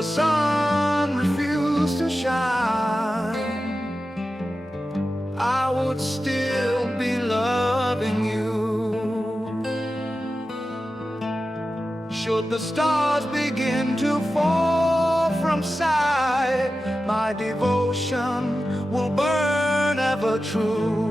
the sun refused to shine, I would still be loving you. Should the stars begin to fall from sight, my devotion will burn ever true.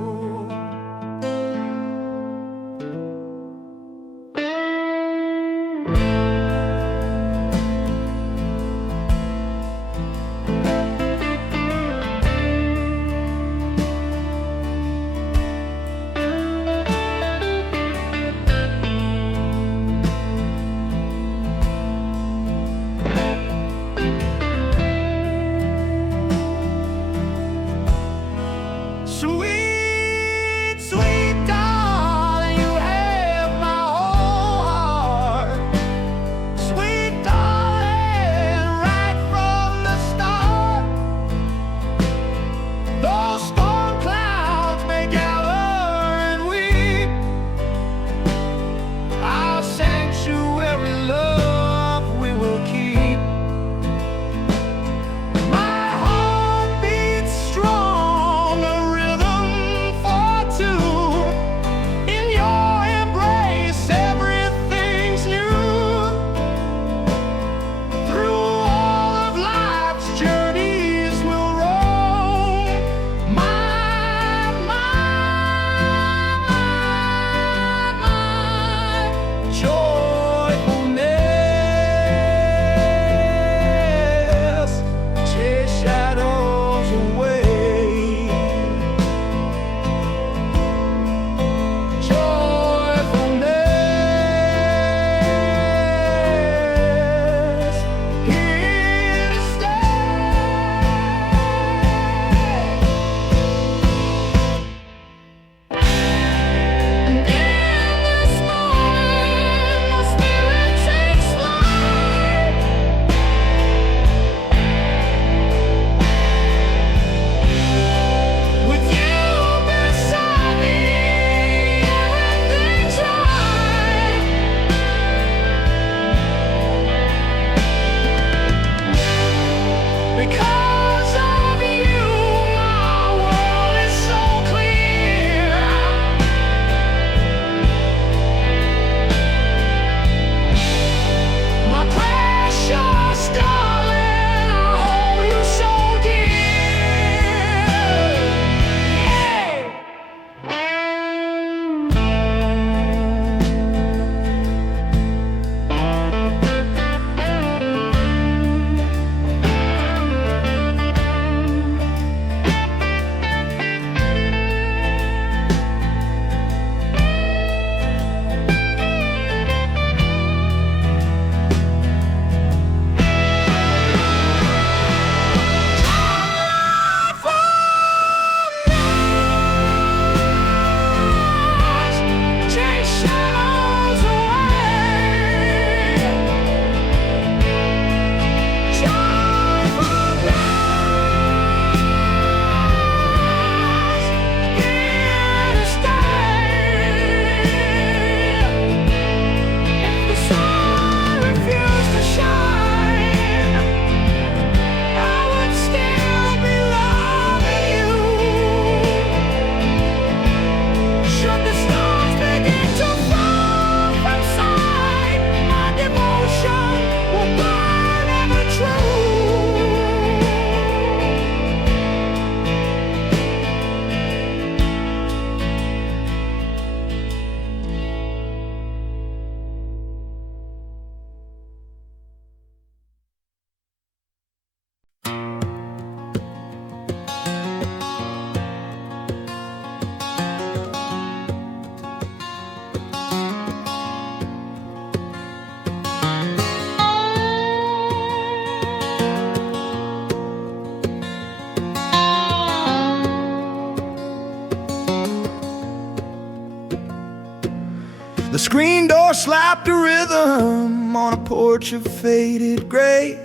The screen door slapped a rhythm on a porch of faded gray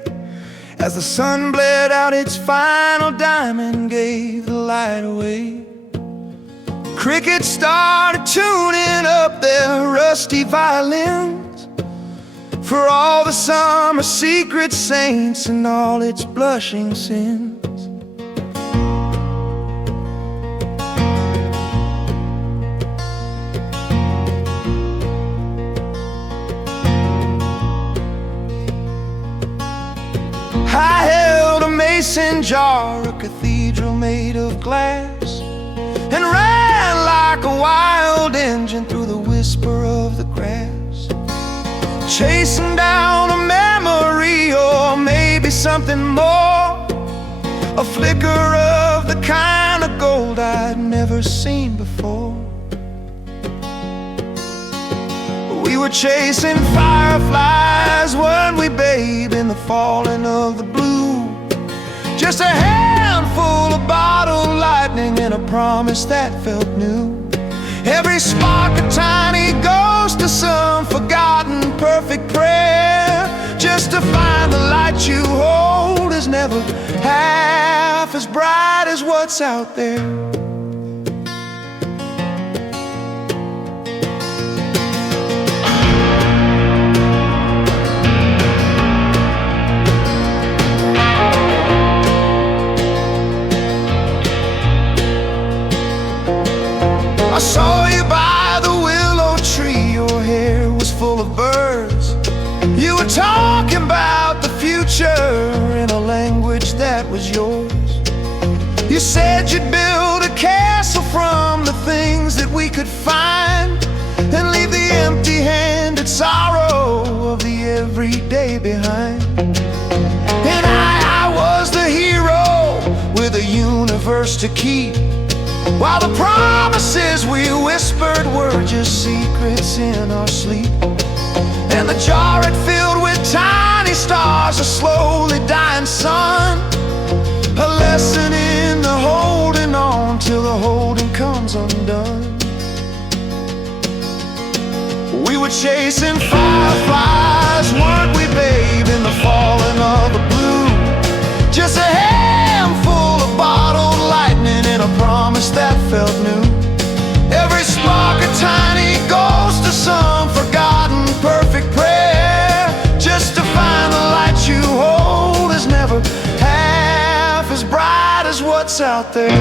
as the sun bled out its final diamond, gave the light away. Crickets started tuning up their rusty violins. for all the summer secret saints and all its blushing sins. I held a mason jar, a cathedral made of glass, and ran like a wild engine through the whisper of the grass, chasing down a memory or maybe something more, a flicker of the kind of gold I'd never seen before. We were chasing fireflies, weren't we, babe, in the falling of the blue? Just a handful of bottled lightning and a promise that felt new. Every spark a tiny ghost of some forgotten perfect prayer, just to find the light you hold is never half as bright as what's out there. I saw you by the willow tree, your hair was full of birds. You were talking about the future in a language that was yours. You said you'd build a castle from the things that we could find, and leave the empty-handed sorrow of the everyday behind. And I was the hero with a universe to keep, while the promises we whispered were just secrets in our sleep. And the jar had filled with tiny stars, a slowly dying sun, a lesson in the holding on till the holding comes undone. We were chasing fireflies, weren't we, babe, in the falling of the blue? Just a handful of bottled lightning and a promise that felt new. Every spark a tiny ghost of some forgotten perfect prayer, just to find the light you hold is never half as bright as what's out there.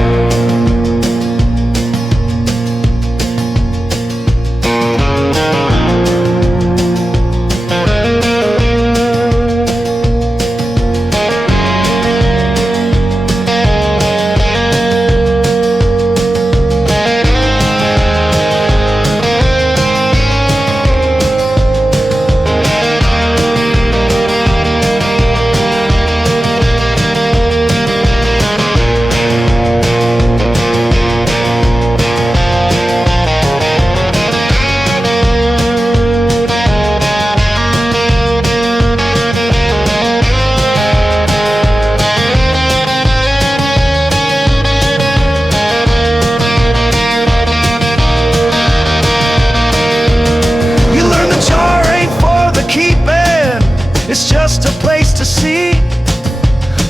It's just a place to see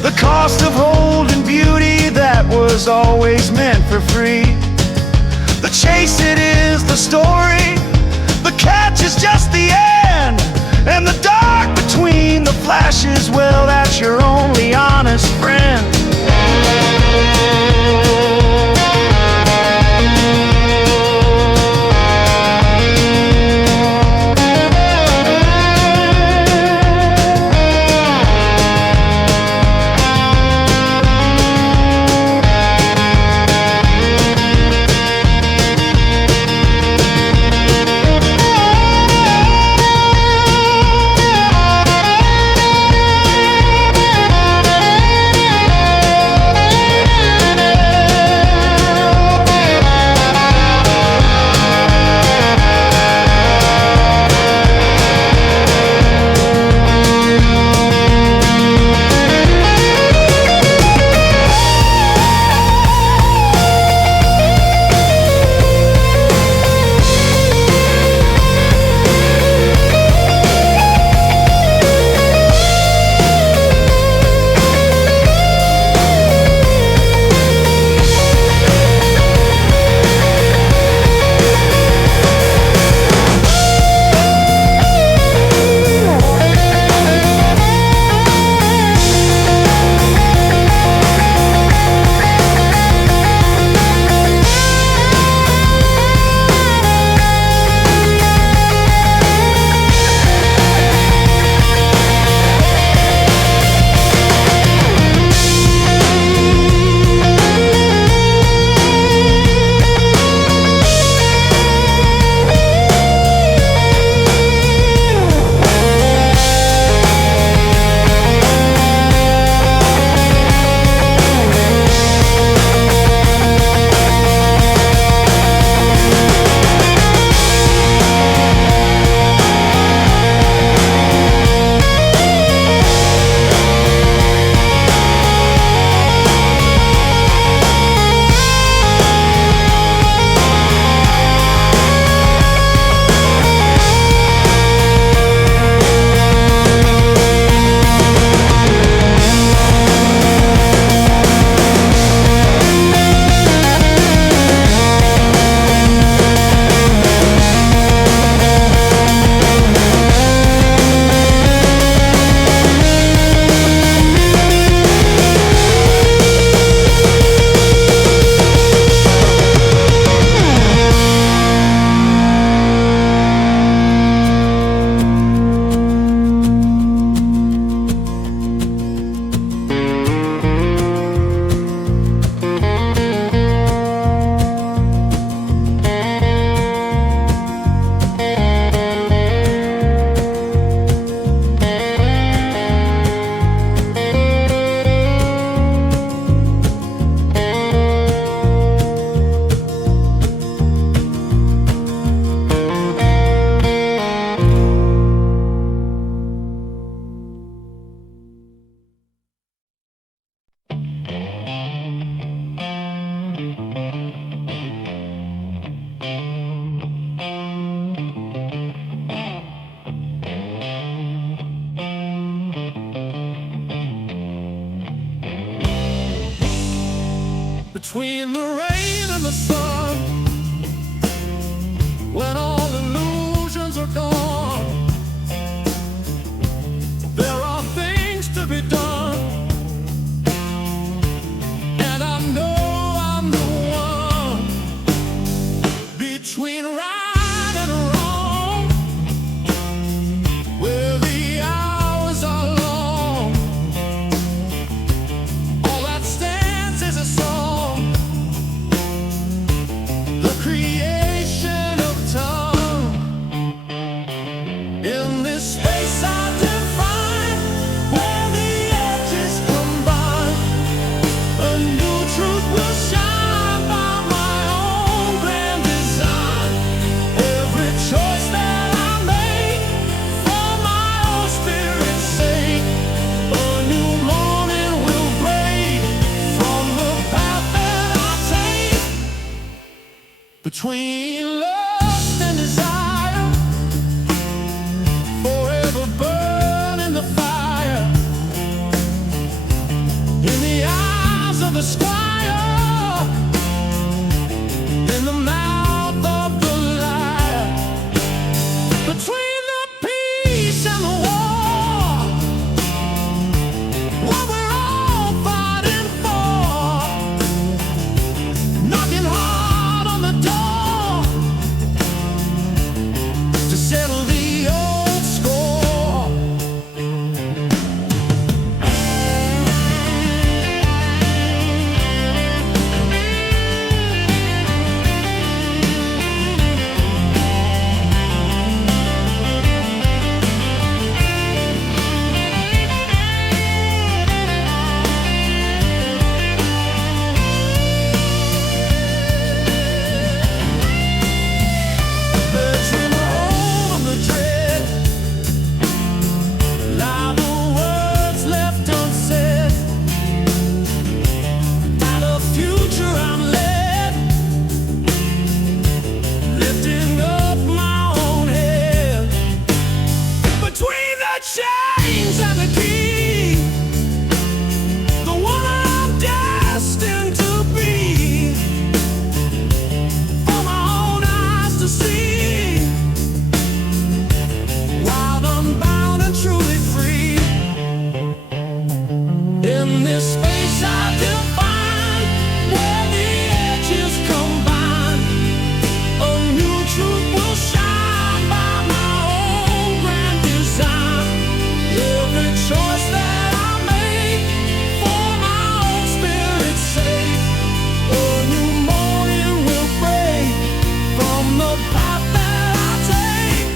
the cost of holding beauty that was always meant for free. The chase, it is the story, the catch is just the end, and the dark between the flashes, well, that's your only honest friend. Between the rain and the sun, when all illusions are gone, there are things to be done, and I know I'm the one. Between right and wrong, where the hours are long, all that stands is a song, the creation of tongue. In this space I define, where the edges combine, a new truth will shine by my own grand design. Every choice that I make, for my own spirit's sake, a new morning will break from the path that I take. Between lust and desire, forever burning the fire, in the eyes of the squire, in the mouth of the liar. Between the peace and the war, what we're all fighting for, knocking hard on the door to settle the old score. Between the hope and the dread, lie the words left unsaid, by the future I'm led, lifting up my own head. Between the chains and the key, the one I'm destined to be, for my own eyes to see, wild, unbound, and truly free. In this space I define, where the edges combine, a new truth will shine by my own grand design. Every choice that I make, for my own spirit's sake, a new morning will break from the path that I take.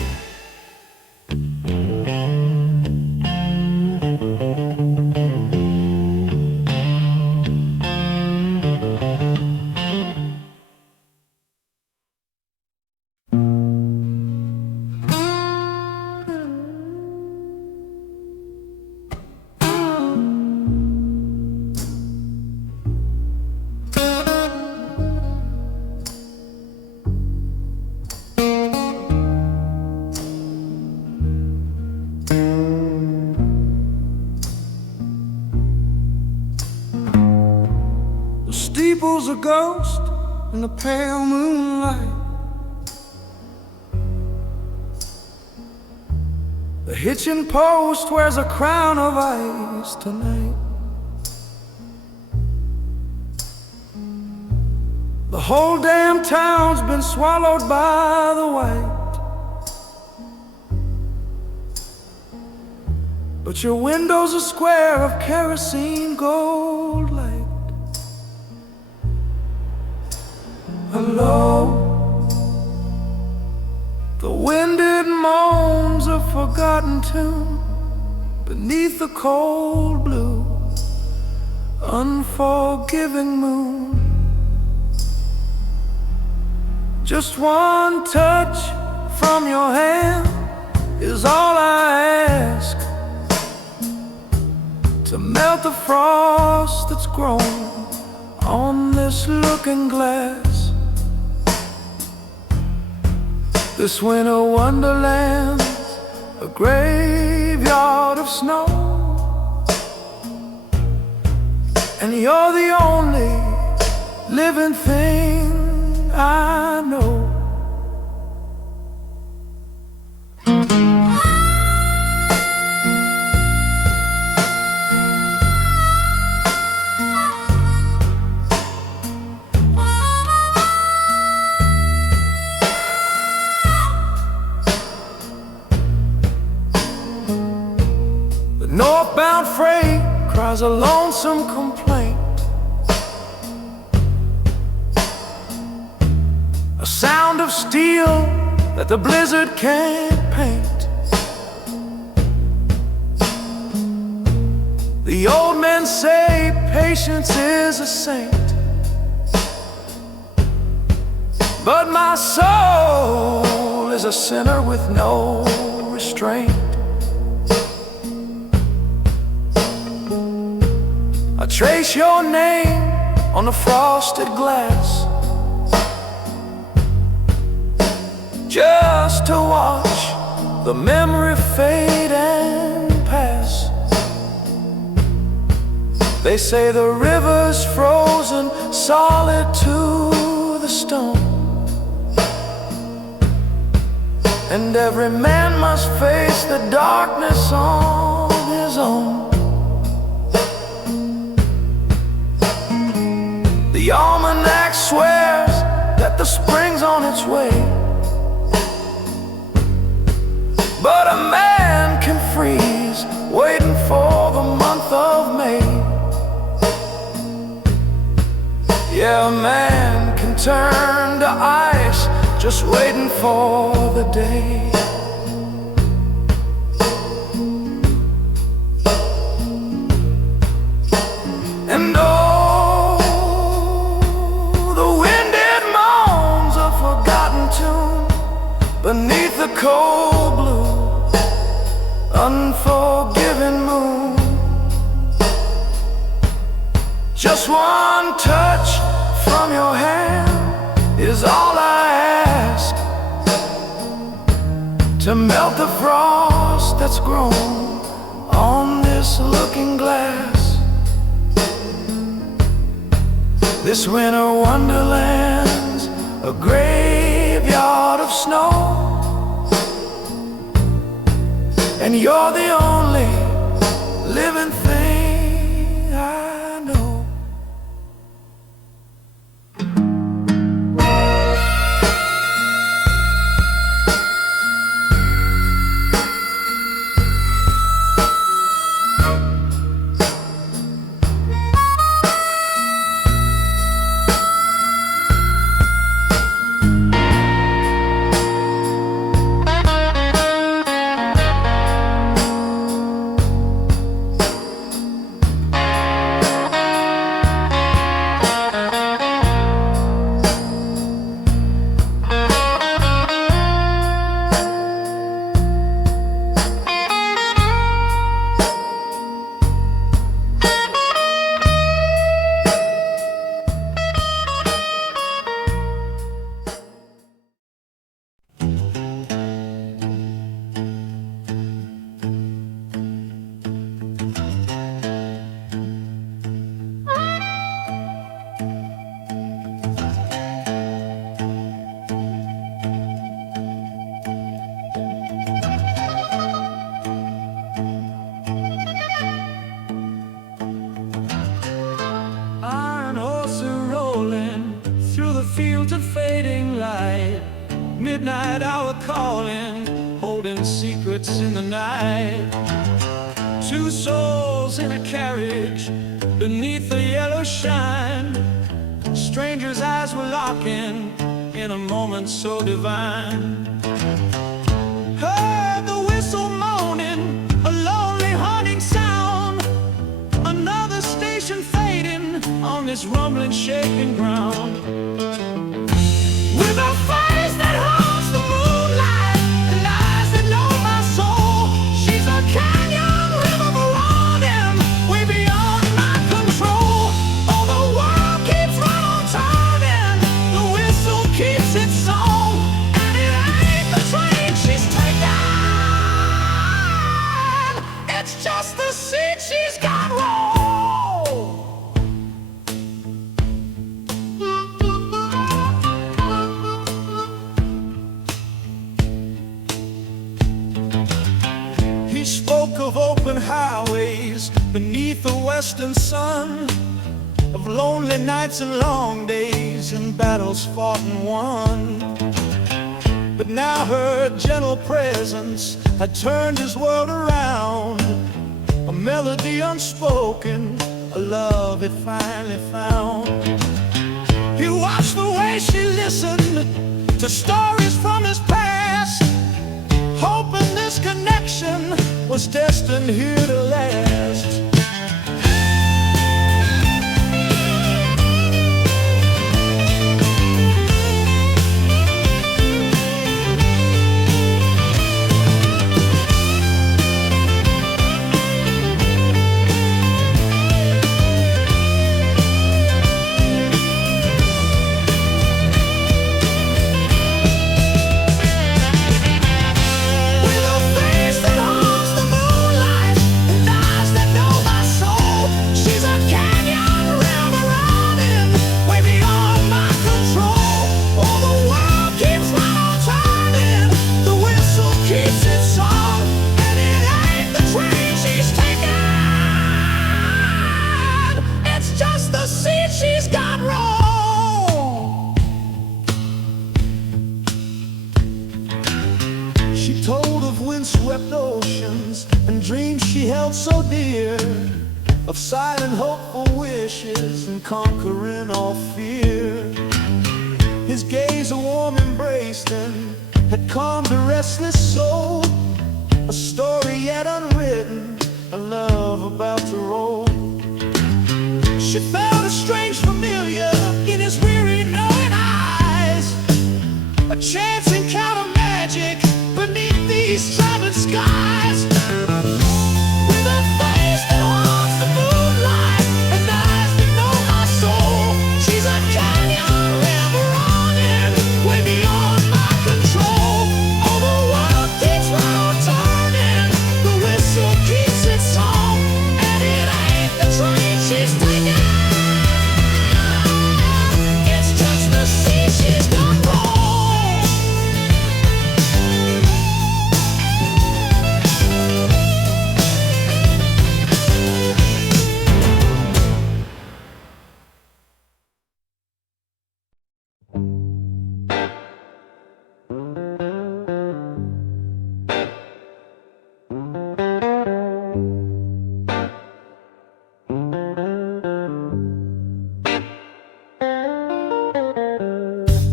The steeple's a ghost in the pale moonlight. The hitching post wears a crown of ice tonight. The whole damn town's been swallowed by the white. But your window's a square of kerosene gold light. Hello, the winded moans of forgotten tune beneath the cold blue, unforgiving moon. Just one touch from your hand is all I ask, to melt the frost that's grown on this looking glass. This winter wonderland, a graveyard of snow, and you're the only living thing I know. The northbound freight cries a lonesome complaint, a sound of steel that the blizzard can't paint. The old men say patience is a saint, but my soul is a sinner with no restraint. I trace your name on the frosted glass, just to watch the memory fade and pass. They say the river's frozen solid to the stone, and every man must face the darkness on his own. The almanac swears that the spring's on its way, but a man can freeze waiting for the month of May. Yeah, a man can turn to ice just waiting for the day. And oh, the wind it moans a forgotten tune beneath the cold blue, unforgiving moon. Just one touch from your hand is all I ask, to melt the frost that's grown on this looking glass. This winter wonderland's a graveyard of snow, and you're the only living thing I know. Fields of fading light, midnight hour calling, holding secrets in the night. Two souls in a carriage beneath the yellow shine, strangers' eyes were locking in a moment so divine. Heard the whistle moaning, a lonely haunting sound, another station fading on this rumbling shaking ground. With a face that haunts the moonlight and eyes that know my soul, she's a canyon river running way beyond my control. Oh, the world keeps right on turning, the whistle keeps its song, and it ain't the train she's taking, it's just the seat she's got wrong. highways beneath the western sun, of lonely nights and long days and battles fought and won. But now her gentle presence had turned his world around, a melody unspoken, a love it finally found. He watched the way she listened to stories from his past, hoping this connection was destined here to last. She told of windswept oceans and dreams she held so dear, of silent hopeful wishes and conquering all fear. His gaze a warm embrace then had calmed a restless soul, a story yet unwritten, a love about to roll. She felt a strange familiar in his weary knowing eyes, a chance encounter magic beneath these troubled skies. With a face that haunts the moonlight and eyes that know my soul, she's a canyon river running way beyond my control. Oh, the world keeps on turning, the whistle keeps its song, and it ain't the train she's taking, it's just the sea she's gone wrong.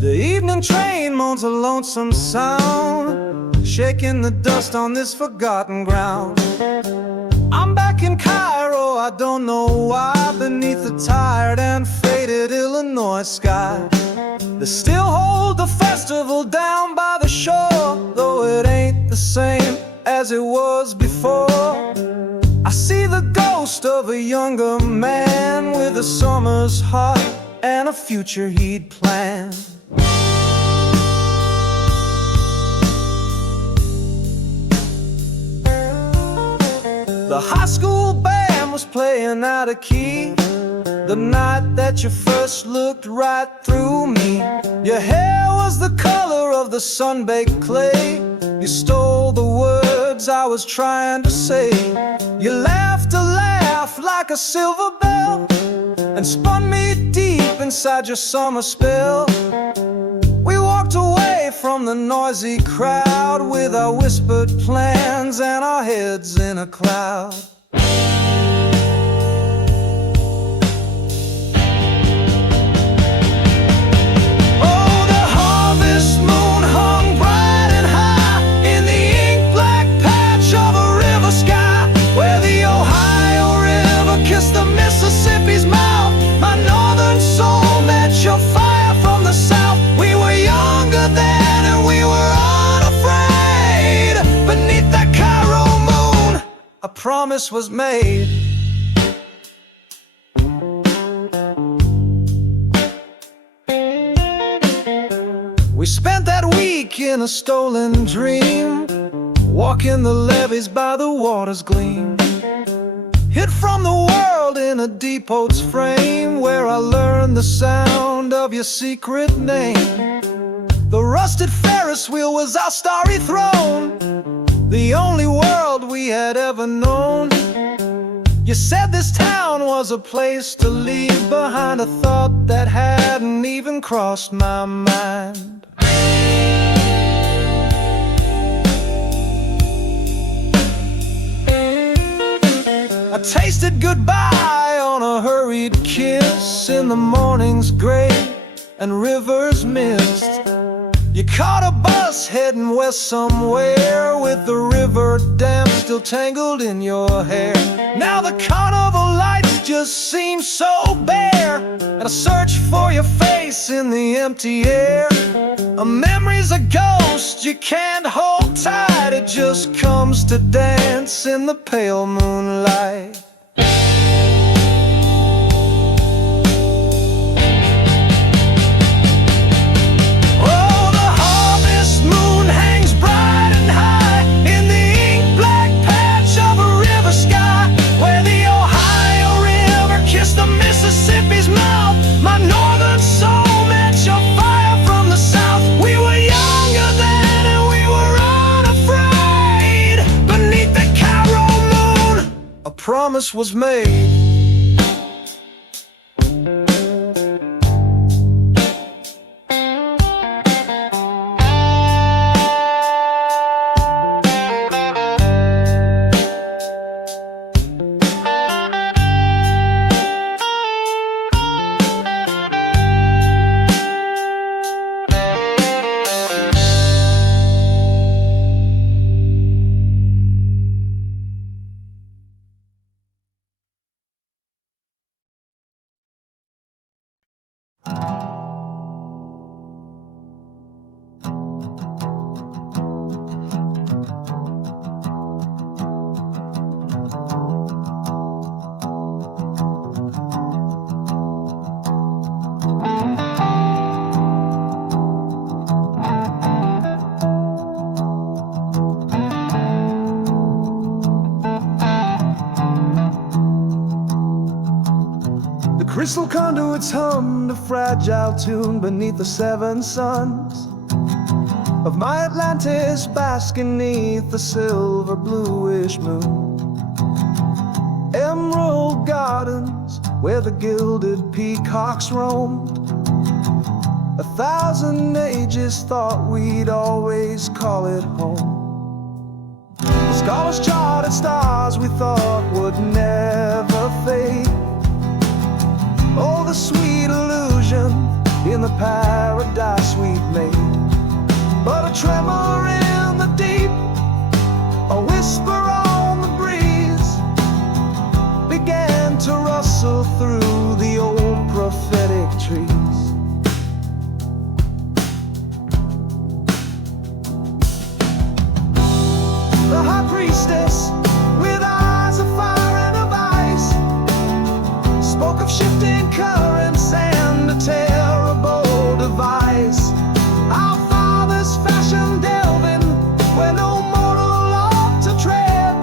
The evening train moans a lonesome sound, shaking the dust on this forgotten ground. I'm back in Cairo, I don't know why, beneath the tired and faded Illinois sky. They still hold the festival down by the shore, though it ain't the same as it was before. I see the ghost of a younger man with a summer's heart and a future he'd planned. The high school band was playing out of key the night that you first looked right through me. Your hair was the color of the sun-baked clay. You stole the words I was trying to say. You laughed a laugh like a silver bell and spun me deep inside your summer spell. We walked away from the noisy crowd with our whispered plans and our heads in a cloud. Oh, the harvest moon hung bright and high in the ink-black patch of a river sky, where the Ohio River kissed the Mississippi's mouth. My northern soul met your fire from the south. We were younger then and we were unafraid. Beneath that Cairo moon, a promise was made. We spent that week in a stolen dream, walking the levees by the water's gleam, hid from the world in a depot's frame, where I learned the sound of your secret name. The rusted Ferris wheel was our starry throne. the only world we had ever known. You said this town was a place to leave behind, a thought that hadn't even crossed my mind. I tasted goodbye on a hurried kiss in the morning's gray and river's mist. You caught a bus heading west somewhere, with the river dam still tangled in your hair. Now the carnival lights just seem so bare, and I search for your face in the empty air. A memory's a ghost you can't hold tight, it just comes to dance in the pale moonlight. Mississippi's mouth, my northern soul met your fire from the south. We were younger then and we were unafraid. Beneath the Cairo moon, a promise was made. Crystal conduits hummed a fragile tune beneath the seven suns of my Atlantis, basking neath the silver bluish moon. Emerald gardens where the gilded peacocks roamed. 1,000 ages thought we'd always call it home. The scholars charted stars we thought would never fade. Oh, the sweet illusion in the paradise we'd made. But a tremor in the deep, a whisper on the breeze, began to rustle through the old prophetic trees. The high priestess, with eyes of fire and of ice, spoke of shifting currents and a terrible device. Our fathers fashioned delving where no mortal ought to tread,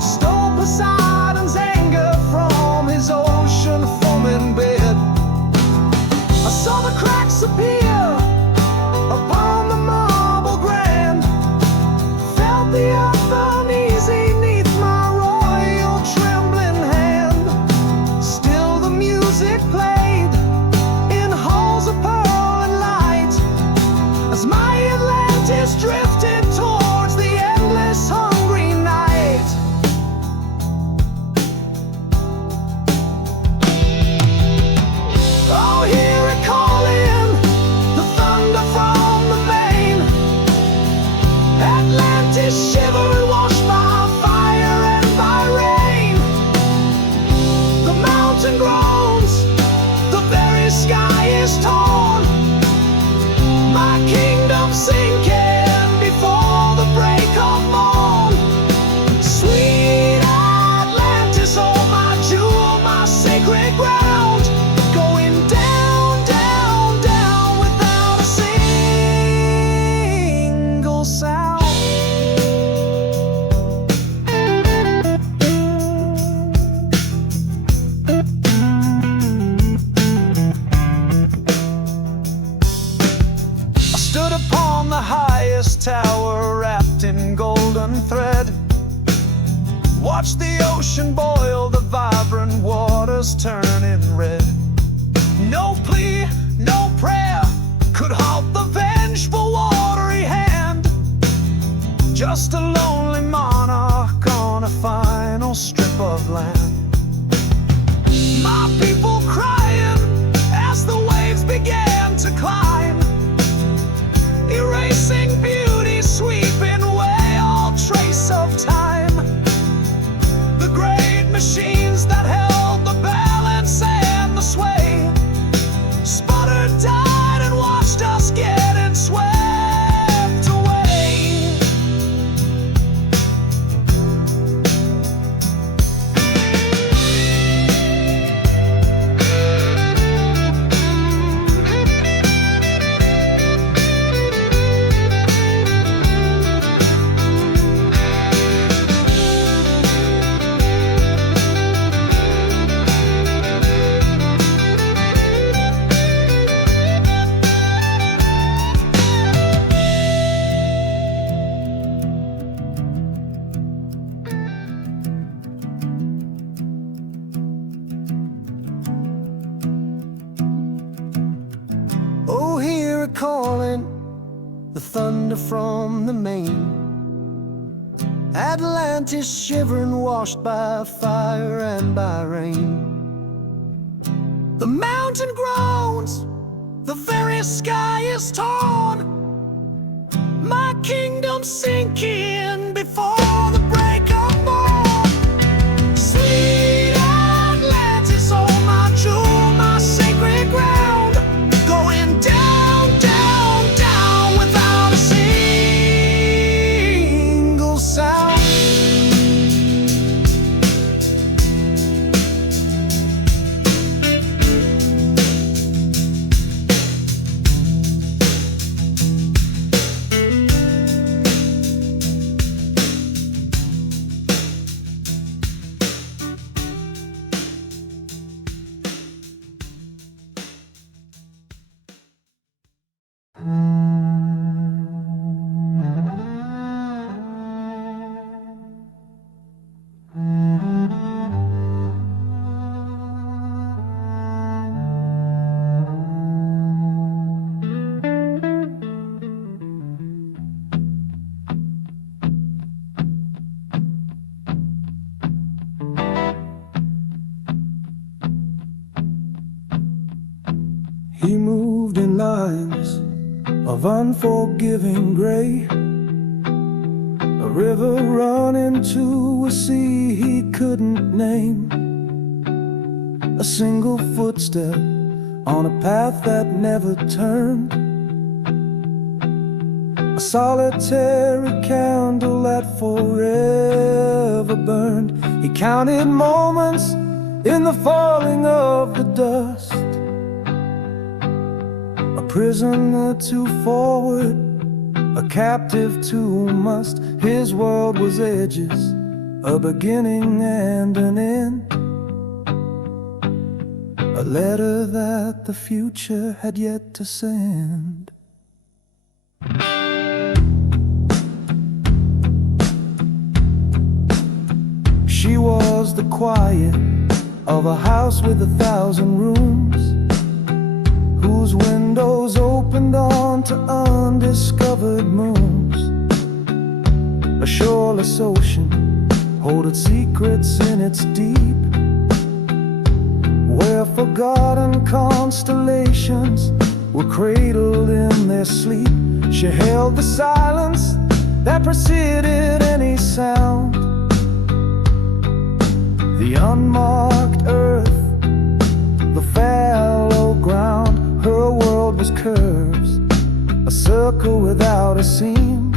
stole Poseidon's anger from his ocean foaming bed. I saw the cracks appear upon the marble grand, felt the earth uneasy neath my royal trembling hand. Still the music played in halls of pearl and light, as my Atlantis drifted towards the endless hungry night. Oh, hear it calling, the thunder from the main. Atlantis shivered, washed by fire and by rain. The mountain groans, the very sky is torn. My kingdom sinking before the break of morn. Sweet Atlantis, oh my jewel, my sacred ground, going down, down, down without a single sound. I stood upon the highest tower, wrapped wrapped in golden thread. Watch the ocean boil, the vibrant waters turning red. No plea, no prayer could halt the vengeful watery hand. Just a lonely monarch on a final strip of land. My people crying as the waves began to climb, erasing beauty, sweeping away all trace of time. The great machines that held the balance and the sway sputtered, died, and watched us getting swept away. Oh, hear it calling, the thunder from the main. Atlantis shivering, washed by fire and by rain. The mountain groans, the very sky is torn. My kingdom sinking before the break of morn. Sweet Atlantis, oh my jewel, my sacred ground, going down, down, down without a single sound. He moved in lines of unforgiving gray, a river running to a sea he couldn't name, a single footstep on a path that never turned, a solitary candle that forever burned. He counted moments in the falling of the dust, a prisoner too forward, a captive too must. His world was edges, a beginning and an end, a letter that the future had yet to send. She was the quiet of a house with 1,000 rooms, whose windows opened onto undiscovered moons. A shoreless ocean holding secrets in its deep, where forgotten constellations were cradled in their sleep. She held the silence that preceded any sound, the unmarked earth, the fallow ground. Her world was curves, a circle without a seam,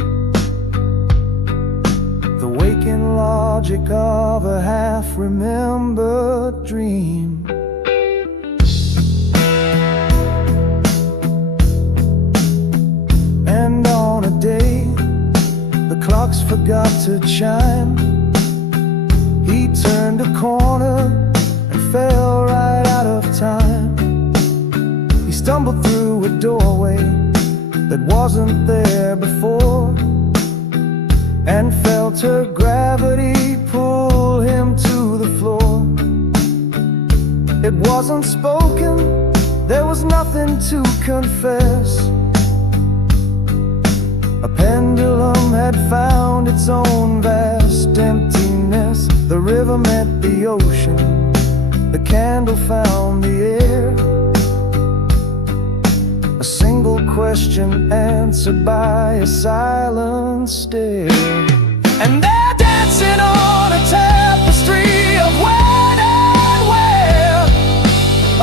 the waking logic of a half-remembered dream. And on a day the clocks forgot to chime, he turned a corner and fell right out of time. He stumbled through a doorway that wasn't there before, and felt her gravity pull him to the floor. It wasn't spoken, there was nothing to confess. A pendulum had found its own vast emptiness. The river met the ocean, the candle found the air. A single question answered by a silent stare. And they're dancing on a tapestry of when and where.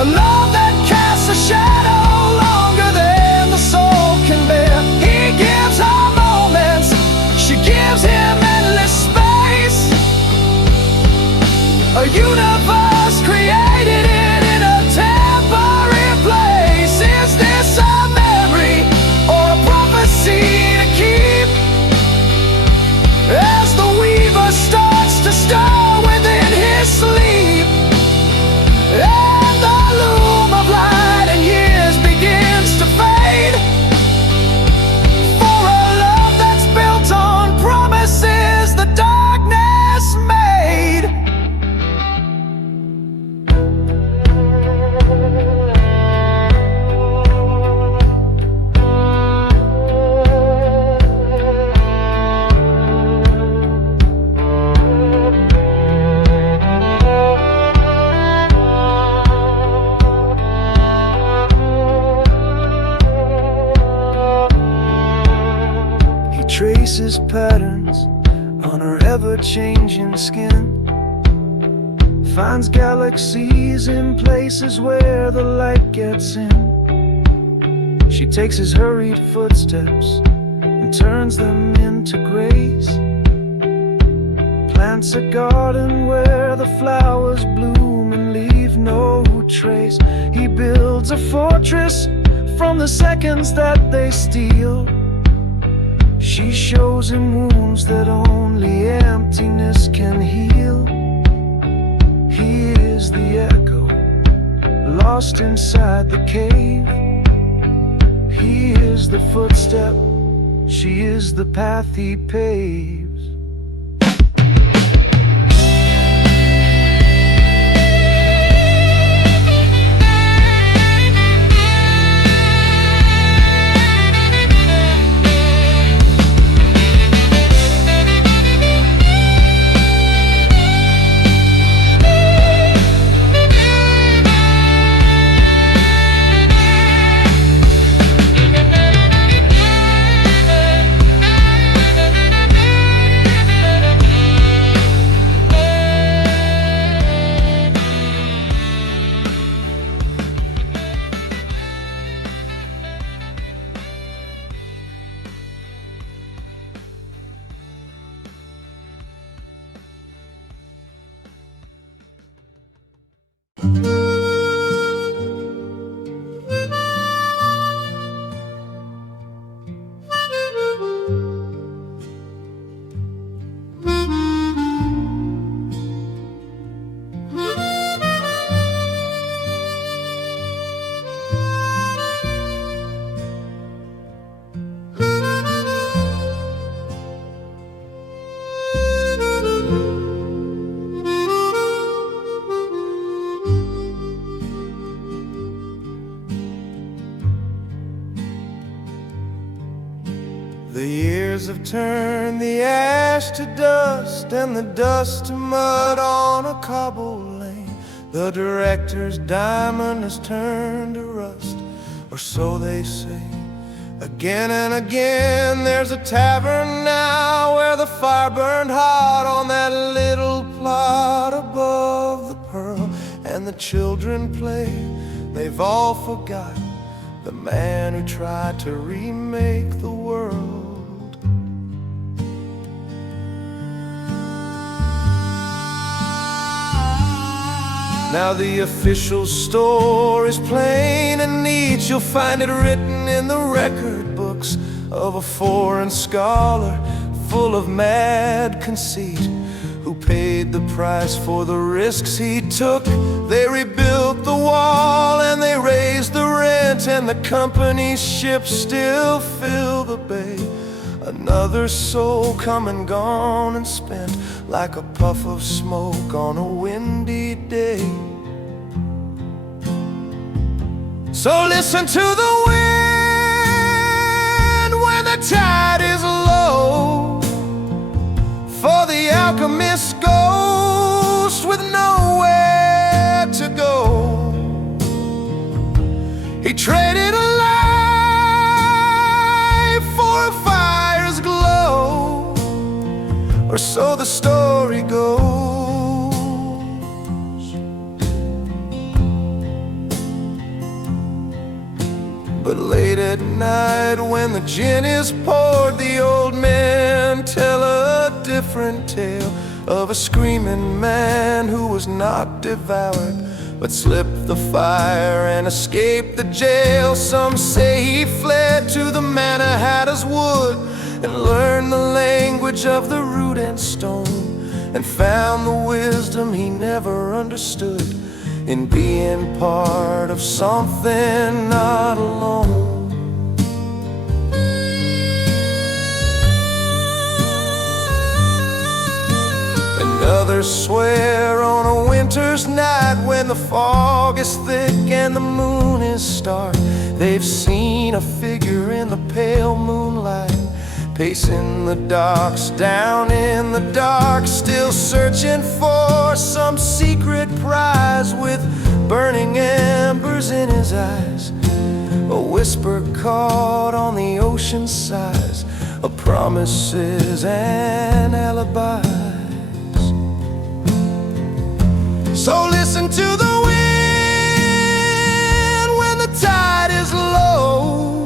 A love that casts a shadow longer than the soul can bear. He gives her moments, she gives him endless space. A universe created in a temporary place. Is this a memory or a prophecy to keep? As the weaver starts to stir within his sleep, and the loom of light and years begins to fade, for a love that's built on promises the darkness made. Traces patterns on her ever-changing skin, finds galaxies in places where the light gets in. She takes his hurried footsteps and turns them into grace, plants a garden where the flowers bloom and leave no trace. He builds a fortress from the seconds that they steal. She shows him wounds that only emptiness can heal. He is the echo, lost inside the cave. He is the footstep, she is the path he paves. The years have turned the ash to dust and the dust to mud on a cobble lane. The director's diamond has turned to rust, or so they say. Again and again there's a tavern now where the fire burned hot on that little plot above the pearl, and the children play. They've all forgotten the man who tried to remake the world. Now the official story's plain and neat. You'll find it written in the record books of a foreign scholar full of mad conceit, who paid the price for the risks he took. They rebuilt the wall and they raised the rent, and the company's ships still fill the bay. Another soul come and gone and spent like a puff of smoke on a windy day. So listen to the wind when the tide is low, for the alchemist ghost with nowhere to go. He traded a life for a fire's glow, or so the story goes. But late at night when the gin is poured, the old men tell a different tale of a screaming man who was not devoured, but slipped the fire and escaped the jail. Some say he fled to the Manor Hatter's wood and learned the language of the root and stone, and found the wisdom he never understood in being part of something not alone. Others swear on a winter's night when the fog is thick and the moon is stark, they've seen a figure in the pale moonlight, pacing the docks down in the dark, still searching for some secret prize, with burning embers in his eyes, a whisper caught on the ocean sighs of promises and alibis. So listen to the wind when the tide is low,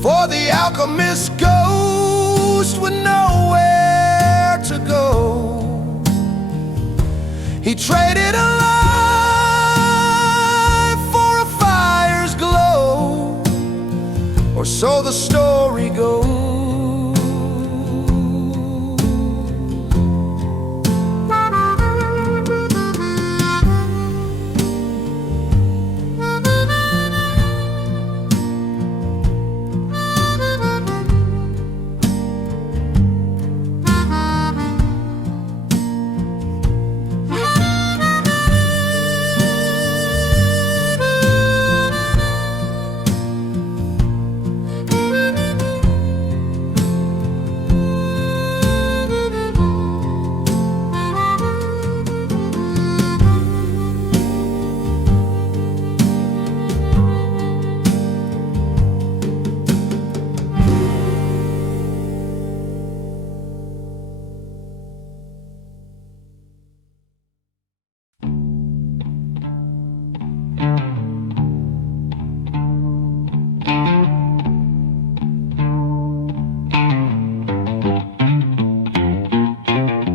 for the alchemist ghost with nowhere to go. He traded a life for a fire's glow, or so the story goes.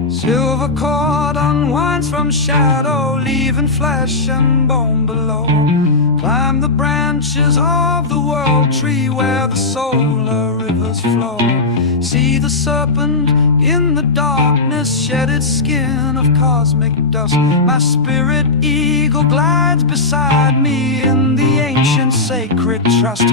Silver cord unwinds from shadow, leaving flesh and bone below. Climb the branches of the world tree where the solar rivers flow. See the serpent in the darkness shed its skin of cosmic dust. My spirit eagle glides beside me in the ancient sacred trust.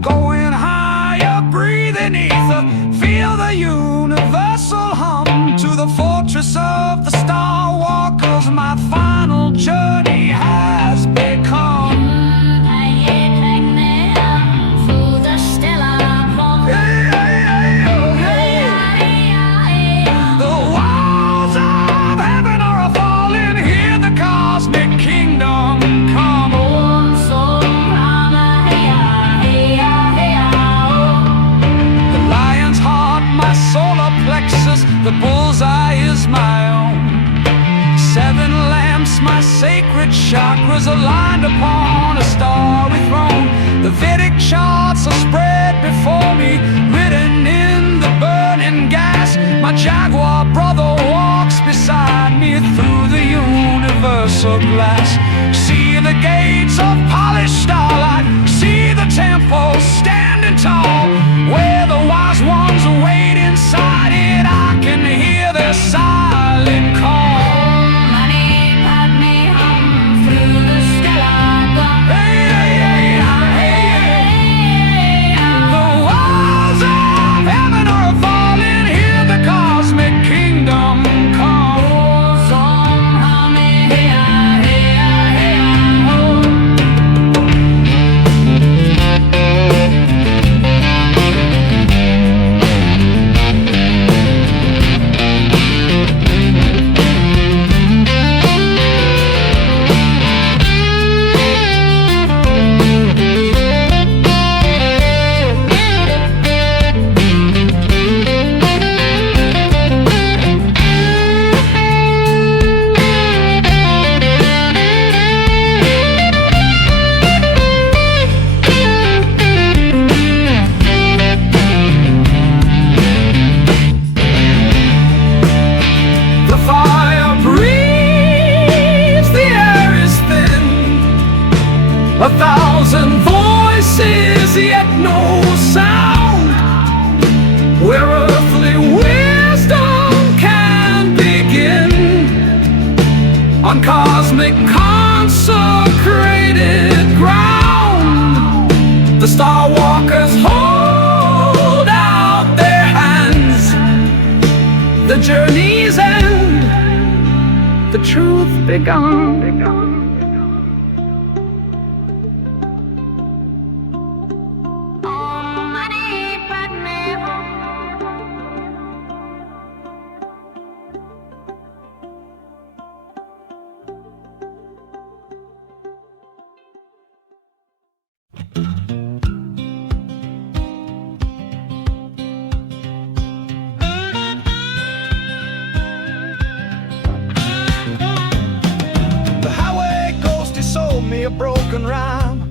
Going higher, breathing ether, feel the universal hum. To the fortress of the star walkers my final journey has become. The bullseye is my own. 7 lamps, my sacred chakras aligned upon a starry throne. The Vedic charts are spread before me, written in the burning gas. My jaguar brother walks beside me through the universal glass. See the gates of polished starlight, see the temple standing tall, where the wise ones wait inside it. I can hear their silent call. The walls of heaven yet no sound, where earthly wisdom can begin. On cosmic consecrated ground, the Star Walkers hold out their hands. The journey's end, the truth begun. The highway ghost, he sold me a broken rhyme.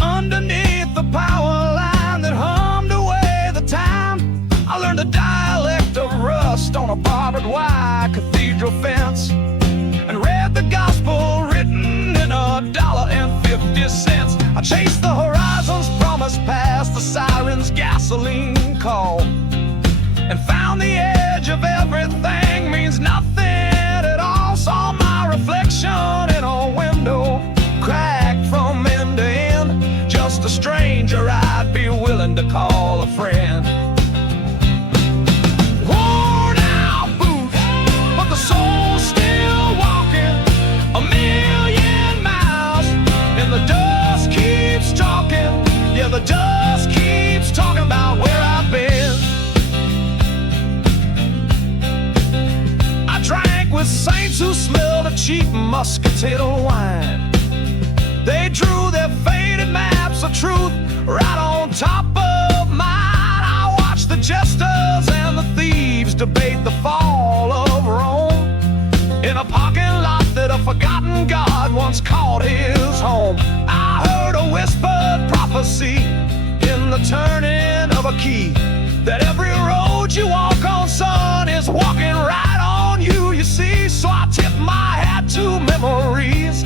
Underneath the power line that hummed away the time, I learned the dialect of rust on a barbed wire cathedral fence, and read the gospel written in $1.50. I chased the horizons promised past the siren's gasoline call, and found the edge of everything means nothing at all. Saw my reflection in a window, cracked from end to end. Just a stranger I'd be willing to call a friend. Worn out boots, but the soul's still walking a million miles, and the dust keeps talking. Yeah, the dust keeps talking about where I've been. I drank with saints who smelled a cheap muscatel wine. They drew their faded maps of truth right on top of mine. I watched the jesters and the thieves debate the fall of Rome in a parking lot that a forgotten god once called his home. I heard a whispered prophecy in the turning of a key, that every road you walk on, son, is walking right on you, you see. So I tip my hat to memories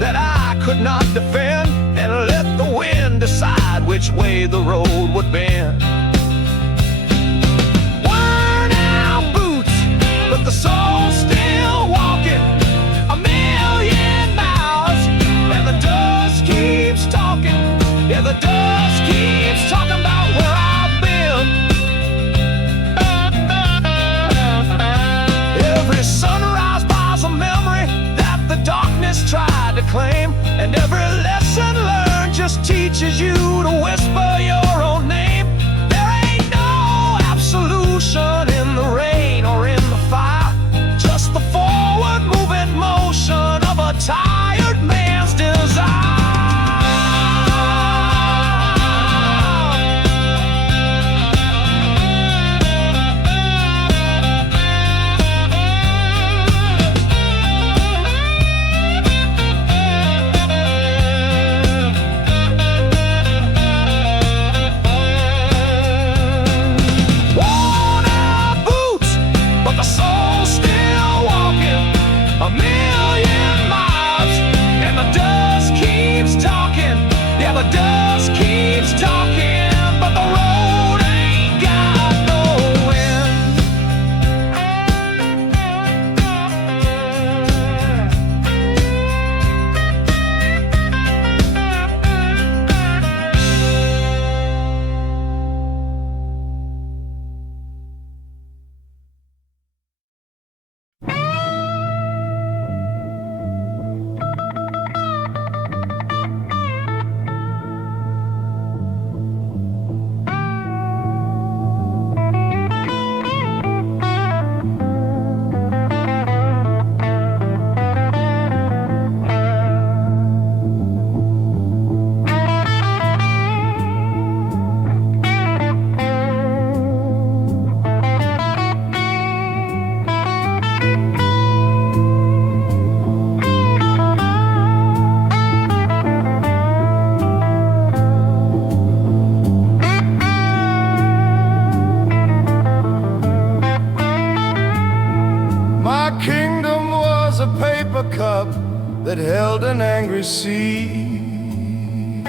that I could not defend, and let the wind decide which way the road would bend. Worn out boots, but the soul's still walking a million miles, and the dust keeps talking. Yeah, the dust keeps talking about where I've been. Every sunrise buys a memory that the darkness tried to claim, and every lesson learned just teaches you to whisper your own name. There ain't no absolution in the rain or in the fire, just the forward moving motion of a tired man's desire. A million miles, and the dust keeps talking. Yeah, the dust keeps talking, but the road ain't got no end. Cup that held an angry sea.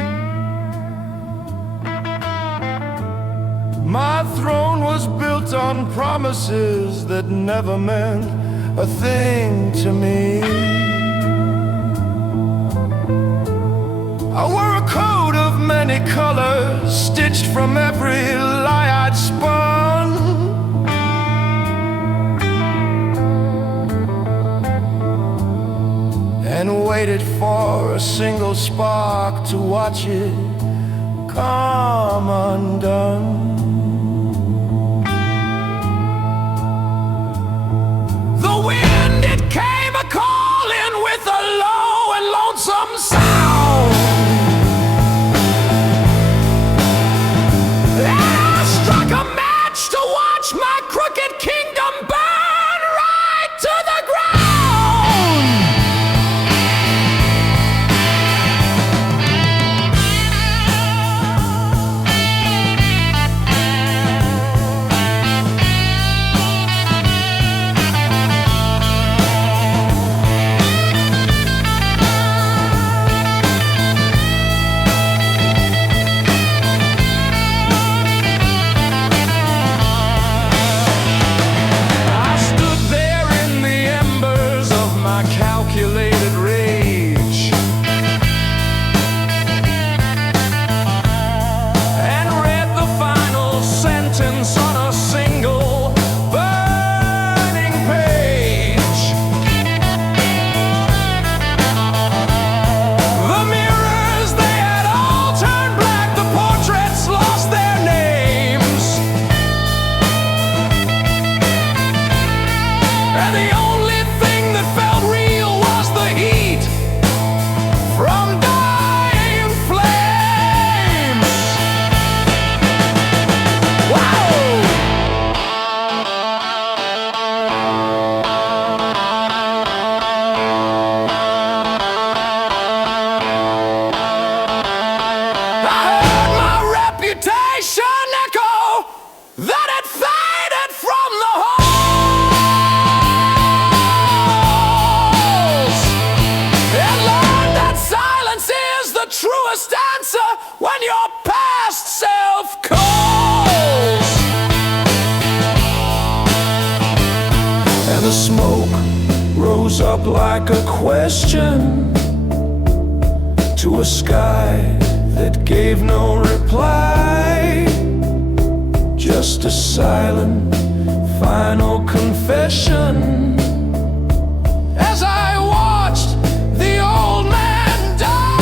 was built on promises that never meant a thing to me. I wore a coat of many colors, stitched from every lie I'd spun. And waited for a single spark to watch it come undone. The wind, it came a-calling with a low and lonesome sound. I struck a match to watch my crooked kingdom burn right to the ground. Calculated rage, and read the final sentence on a single burning page. The mirrors, they had all turned black, the portraits lost their names, and the only thing that felt real was the heat from dying flames. Wow! I heard my reputation echo that had faded from the halls, and learned that silence is the truest answer when your past self calls. And the smoke rose up like a question to a sky that gave no reply, just a silent final confession as I watched the old man die.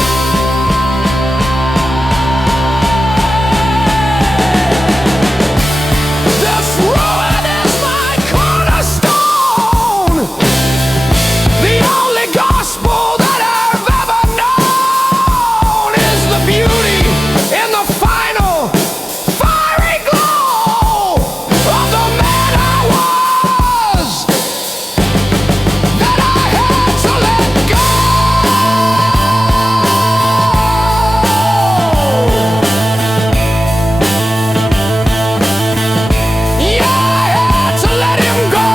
This ruin is my cornerstone, the only gospel that I've ever known is the beauty in the final fiery glow of the man I was, that I had to let go. Yeah, I had to let him go.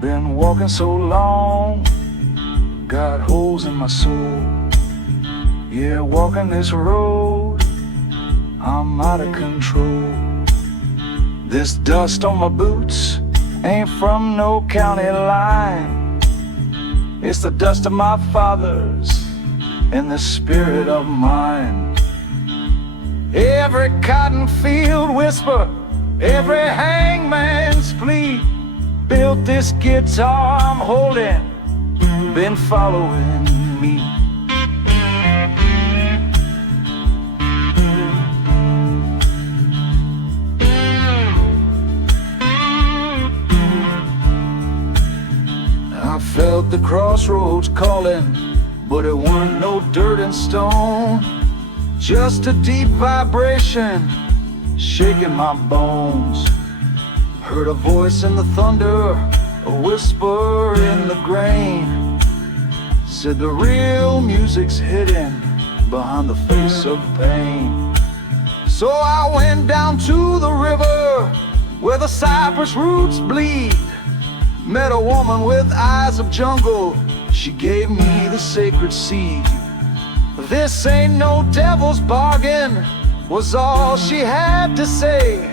Been walking so long, got holes in my soul. Yeah, walking this road, I'm out of control. This dust on my boots ain't from no county line. It's the dust of my fathers and the spirit of mine. Every cotton field whisper every hangman's plea. Built this guitar I'm holding, been following me. I felt the crossroads calling, but it weren't no dirt and stone, just a deep vibration shaking my bones. Heard a voice in the thunder, a whisper in the grain, said the real music's hidden behind the face of pain. So I went down to the river where the cypress roots bleed. Met a woman with eyes of jungle, she gave me the sacred seed. This ain't no devil's bargain, was all she had to say.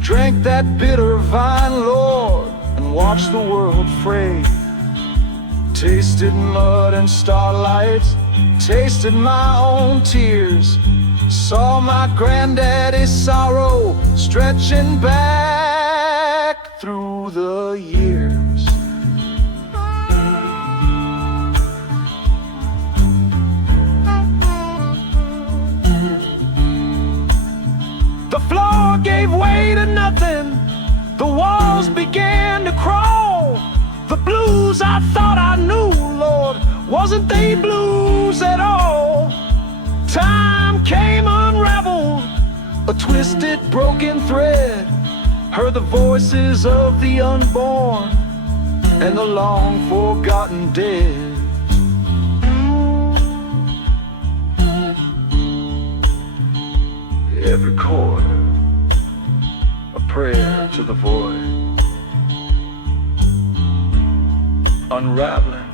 Drank that bitter vine, Lord, and watched the world fray. Tasted mud and starlight, tasted my own tears. Saw my granddaddy's sorrow stretching back through the years. The floor gave way to nothing, the walls began to crawl. The blues I thought I knew, Lord, wasn't they blues at all? Time came unraveled, a twisted, broken thread. Heard the voices of the unborn and the long-forgotten dead. Every chord, a prayer to the void, unraveling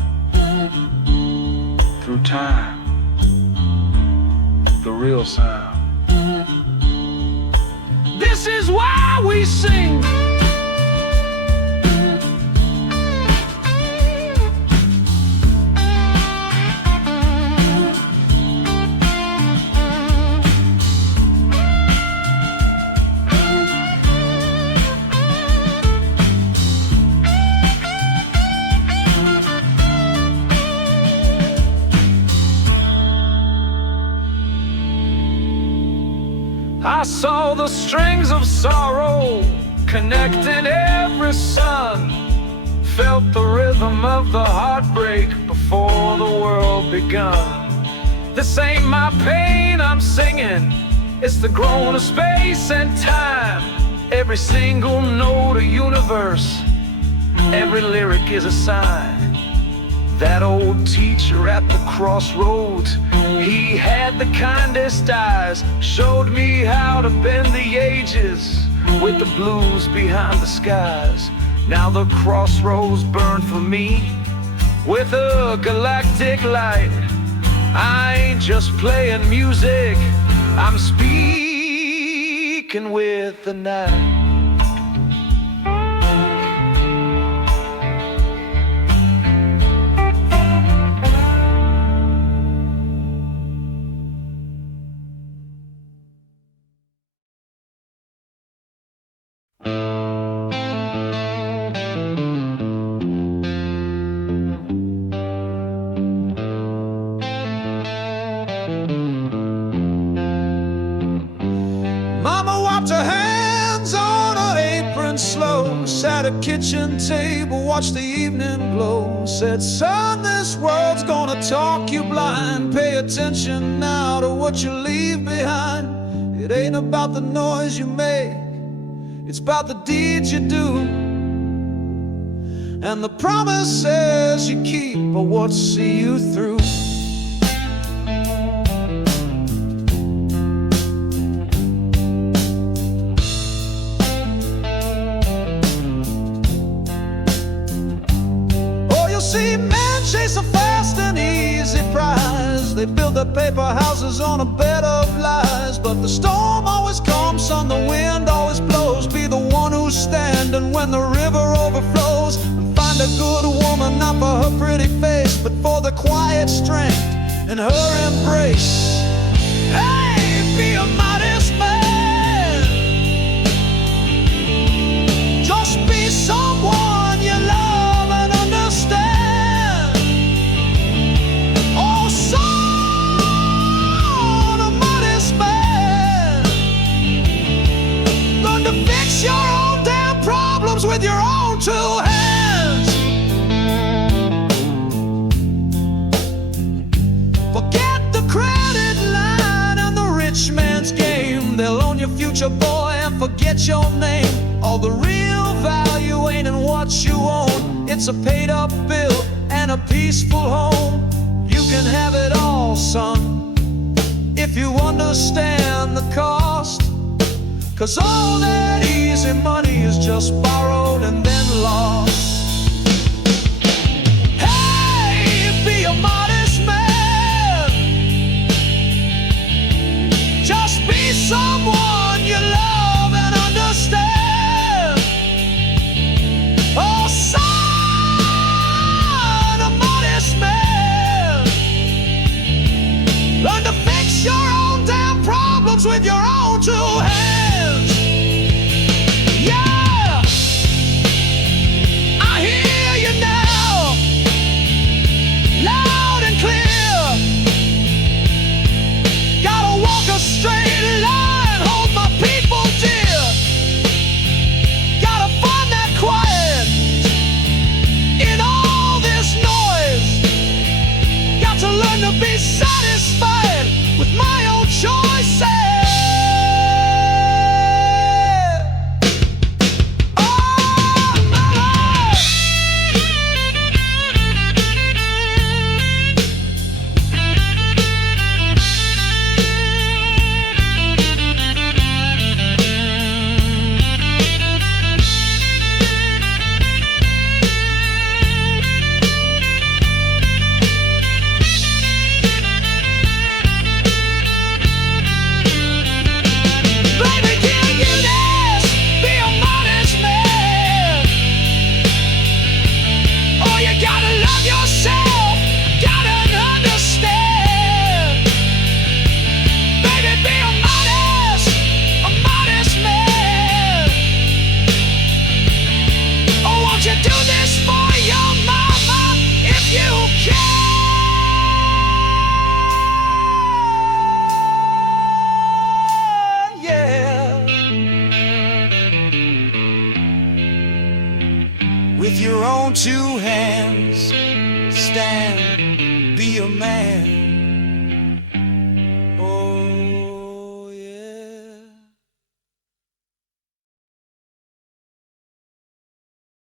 through time, the real sound. This is why we sing. I saw the strings of sorrow connecting every sun. Felt the rhythm of the heartbreak before the world begun. This ain't my pain I'm singing, it's the groan of space and time. Every single note a universe, every lyric is a sign. That old teacher at the crossroads, he had the kindest eyes, showed me how to bend the ages with the blues behind the skies. Now the crossroads burn for me with a galactic light. I ain't just playing music, I'm speaking with the night. At a kitchen table, watched the evening glow. Said, son, this world's gonna talk you blind. Pay attention now to what you leave behind. It ain't about the noise you make, it's about the deeds you do, and the promises you keep are what see you through. See men chase a fast and easy prize. They build their paper houses on a bed of lies. But the storm always comes, son, the wind always blows. Be the one who's standing when the river overflows. And find a good woman, not for her pretty face, but for the quiet strength in her embrace. Hey, be a modest man, forget your name. All the real value ain't in what you own. It's a paid up bill and a peaceful home. You can have it all, son, if you understand the cost. 'Cause all that easy money is just borrowed and then lost. Hey, be a modest man. Just be someone you love and understand. Oh, son, a modest man. Learn to fix your own damn problems with your own two hands. Yeah, I hear you now, loud and clear. Gotta walk a straight line, hold my people dear. Gotta find that quiet in all this noise. Got to learn to be satisfied with my own choices. With your own two hands, stand, be a man.